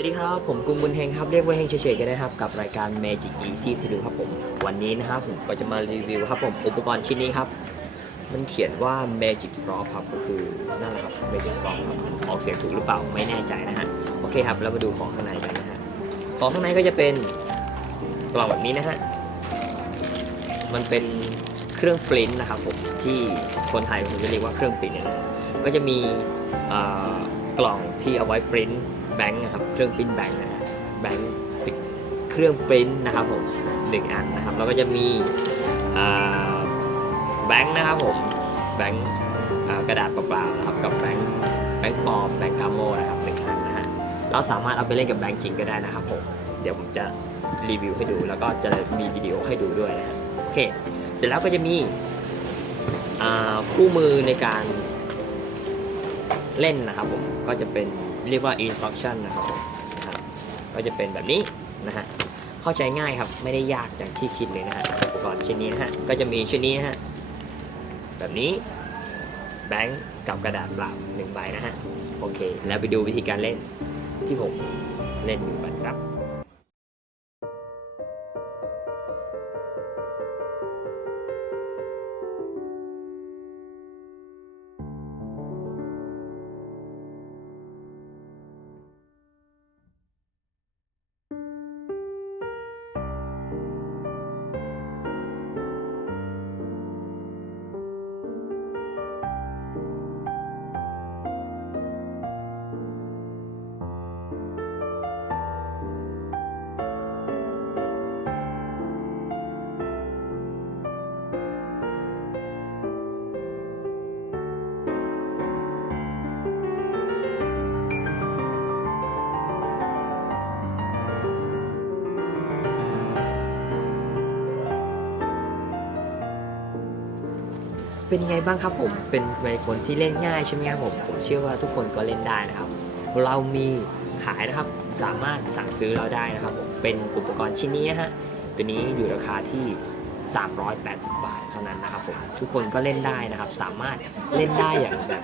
วัสดีครับ ผมกรุงบุญเฮงครับ เรียกว่าเฮงเฉยๆก็ได้ครับ กับรายการ Magic Easy to do ครับผม วันนี้นะครับผมก็จะมารีวิวครับผมอุปกรณ์ชิ้นนี้ครับ มันเขียนว่า Magic Prop ครับก็คือนั่นแหละครับ Magic Prop ครับออกเสียงถูกหรือเปล่าไม่แน่ใจนะฮะ โอเคครับ เรามาดูของข้างในกันนะฮะ ของข้างในก็จะเป็นกล่องแบบนี้นะฮะ มันเป็นเครื่องปริ้นนะครับผมที่คนไทยเขาจะเรียกว่าเครื่องปริ้นนะก็จะมีกล่องที่เอาไว้ปริ้น แบงค์นะครับ เครื่องปิ้นแบงค์นะแบงค์เครื่องปริ้นนะครับผมหนึ่งอันนะครับ แล้วก็จะมีแบงค์นะครับผม แบงค์กระดาษเปล่าๆนะครับ กับแบงค์แบงค์ปลอมแบงค์กาโมนะครับหนึ่งอันนะฮะ เราสามารถเอาไปเล่นกับแบงค์จริงก็ได้นะครับผม เดี๋ยวผมจะรีวิวให้ดู แล้วก็จะมีวิดีโอให้ดูด้วยนะฮะโอเค เสร็จแล้วก็จะมีอ่าคู่มือในการเล่นนะครับผม ก็จะเป็น เรียกว่า instruction นะครับผมก็จะเป็นแบบนี้นะฮะเข้าใจง่ายครับไม่ได้ยากอย่างที่คิดเลยนะฮะอุปกรณ์ชิ้นนี้นะฮะก็จะมีชิ้นนี้นะฮะแบบนี้แบงก์กับกระดาษเปล่าหนึ่งใบนะฮะโอเค แล้วไปดูวิธีการเล่นที่ผมเล่นอยู่กันครับ เป็นไงบ้างครับผมเป็นเป็นคนที่เล่นง่ายใช่ไหมครับผมผมเชื่อว่าทุกคนก็เล่นได้นะครับ เรามีขายนะครับสามารถสั่งซื้อเราได้นะครับผมเป็นอุปกรณ์ชิ้นนี้ฮะตัวนี้อยู่ราคาที่ 380 บาทเท่านั้นนะครับผมทุกคนก็เล่นได้นะครับ สามารถเล่นได้อย่างแบบ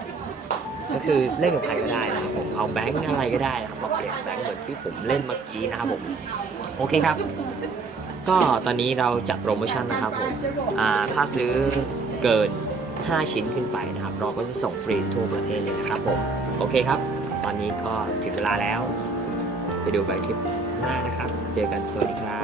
ก็คือเล่นกับใครก็ได้นะครับผมเอาแบงค์อะไรก็ได้นะครับมาเปลี่ยนแบงค์เหมือนที่ผมเล่นเมื่อกี้นะครับผมโอเคครับ ก็ตอนนี้เราจัดโปรโมชั่นนะครับผมถ้าซื้อเกิน 5 ชิ้นขึ้นไปนะครับ เราก็จะส่งฟรีทั่วประเทศเลยนะครับผมโอเคครับ ตอนนี้ก็ถึงเวลาแล้ว ไปดูแบบคลิปหน้านะครับ เจอกันสวัสดีครับ